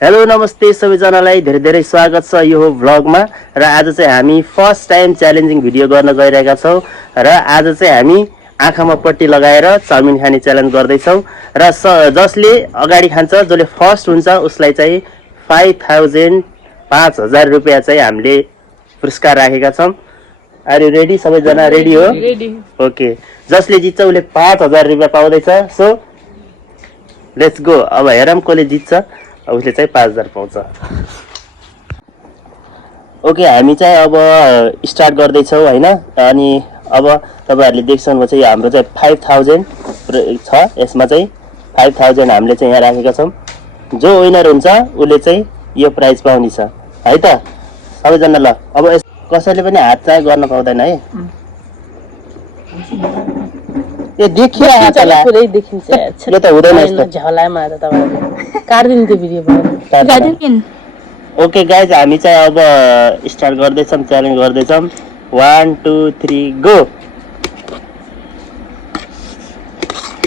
Hello नमस्ते सबैजनालाई धेरै धेरै स्वागत छ यो भ्लगमा र आज चाहिँ हामी फर्स्ट टाइम च्यालेन्जिङ भिडियो गर्न गइरहेका छौँ र आज चाहिँ हामी आँखामा पट्टी लगाएर चाउमिन खाने च्यालेन्ज गर्दैछौँ र जसले अगाडि खान्छ जसले फर्स्ट हुन्छ उसलाई चाहिँ 5000 रुपियाँ चाहिँ हामीले पुरस्कार राखेका छौँ। Are you ready? सबैजना रेडी हो? ओके, जसले जित्छ उसले 5000 रुपियाँ पाउँदैछ। So let's go. अब हेरौँ कसले जित्छ, उसले चाहिँ 5000 पाउँछ। ओके, हामी चाहिँ अब स्टार्ट गर्दैछौँ होइन। अनि अब तपाईँहरूले देखिसक्नुभएको छ यो हाम्रो चाहिँ 5000 छ। यसमा चाहिँ 5000 हामीले चाहिँ यहाँ राखेका छौँ। जो विनर हुन्छ उसले चाहिँ यो प्राइज पाउने छ है त सबैजना। ल अब कसैले पनि हात चाहिँ गर्न पाउँदैन है। यो देखियो हातला पुरै देखिन्छ। यो त हुँदैन यस्तो। झलामा त तपाईले काट्दिनु त्यो भिडियो। ओके गाइज, हामी चाहिँ अब स्टार्ट गर्दैछौँ, च्यालेन्ज गर्दैछौँ। 1 2 3 गो।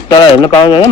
तर हेर्नु पाउँदैन म।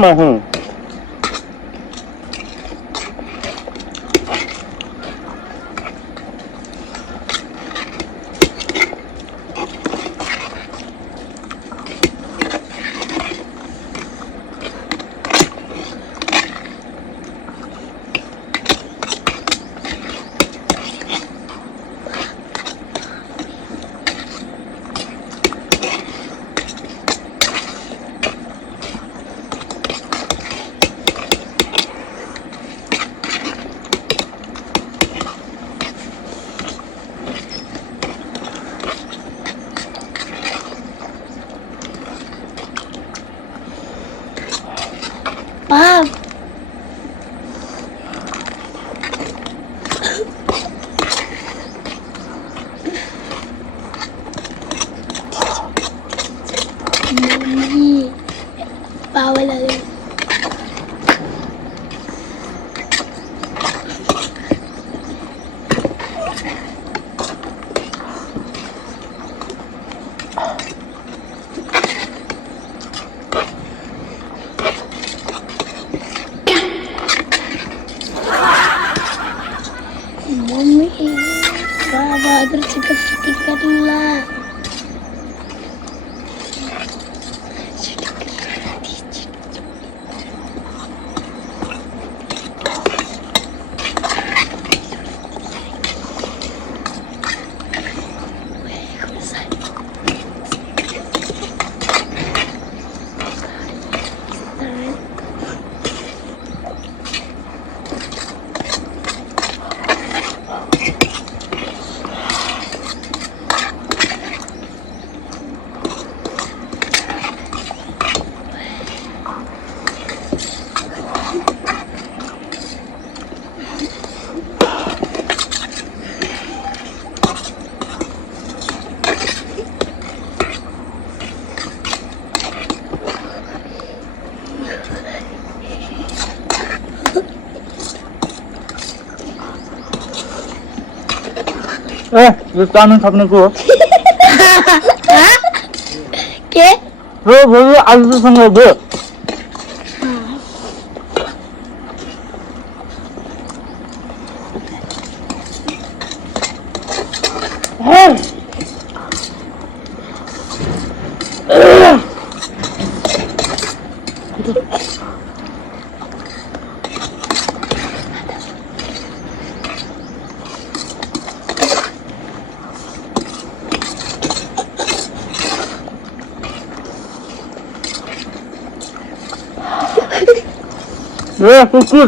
यो चाउमिन खप्नेको हो के हो आलुसँग हो। कुकुर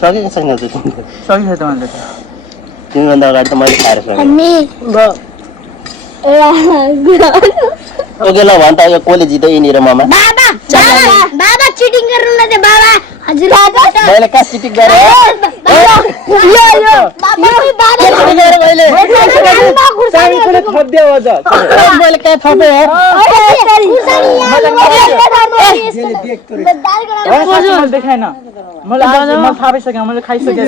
सकेको छैन त तिमीले सकिसक्यो त मैले त तिमीभन्दा अगाडि त मैले खाएर सकेँ ओके ल भन् त यो कसले जित्यो यिनीहरू ममा बाबा चिटिङ गर्नु न बाबा हजुर मैले कहाँ चिटिङ गरेँ चाबी थप्दियो अझ मैले कहाँ थपेँ देखाएन मलाई थाहा भइसक्यो मैले खाइसकेँ